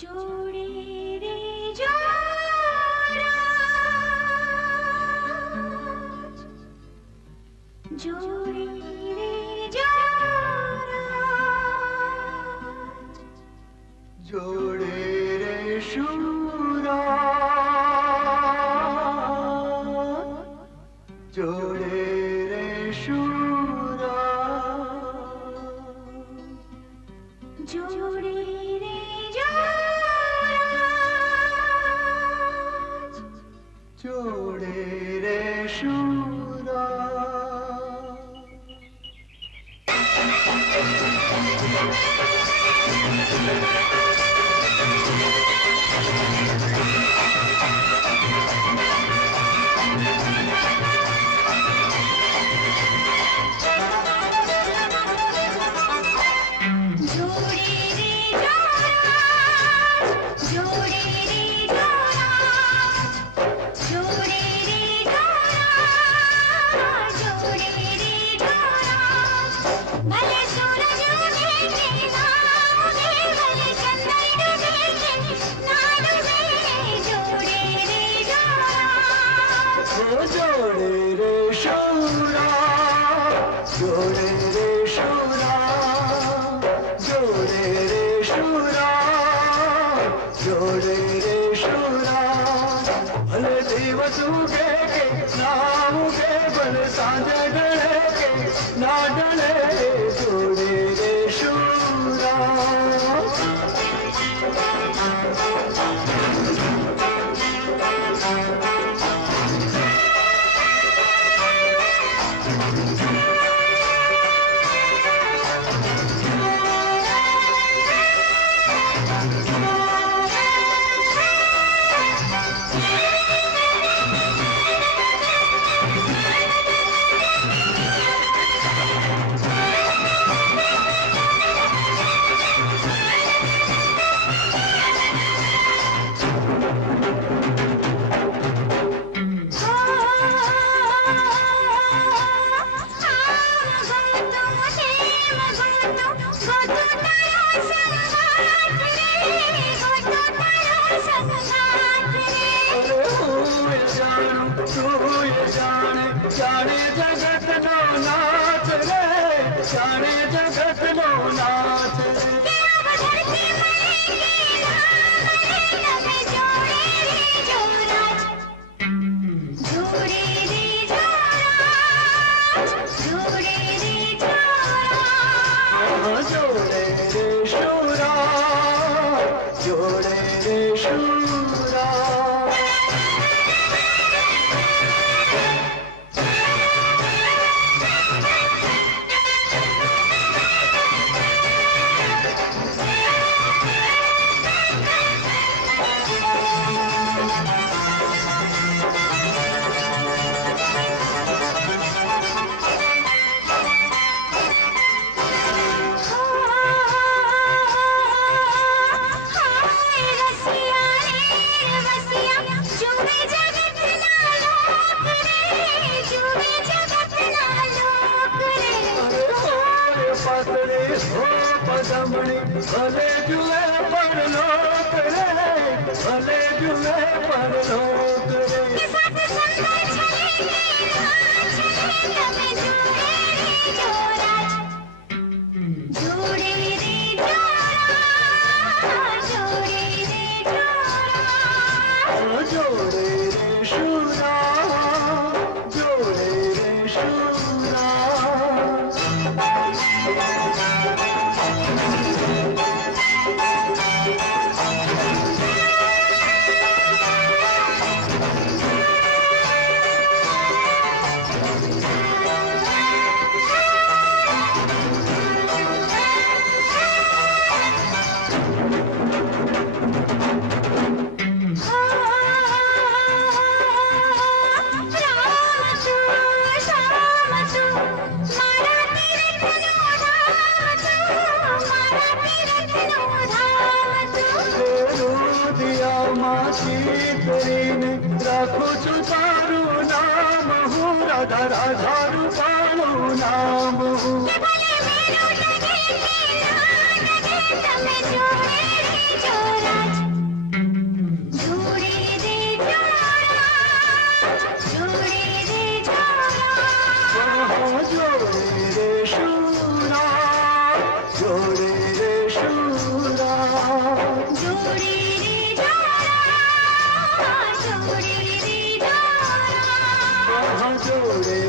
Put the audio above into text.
जोड़े रे जोराज, जोड़े रे जोराज, जोड़े रे शूराज, जोड़े रे शूराज, जोड़े रे जोराज, जोड़े रे शूराज। जोड़े रे शूरा, जोड़े रे शूरा, जोड़े रे शूरा, जोड़े रे शूरा। भले दिवस उगे के नाम उगे, भले सांझ डले के ना डले, जोड़े रे शूरा। जाने जगत नो नाच रे, जाने जगत नो नाच रे। जोड़े रे शूरा, जोड़े रे शूरा। भले जुए पर लोक रे, भले जुए पर लोक रे। जोड़े रे जोराज, जोड़े रे जोराज, जोड़े रे शूरा, जोड़े रे शूरा। રાખું છું તારું નામ હું રાધા રાધારું તારું નામ હું તમે જોડે રે જોરાજ जोड़े रे शूरा, जोड़े रे शूरा, जोड़े रे जोड़ा, जोड़े रे जोड़ा, जोड़े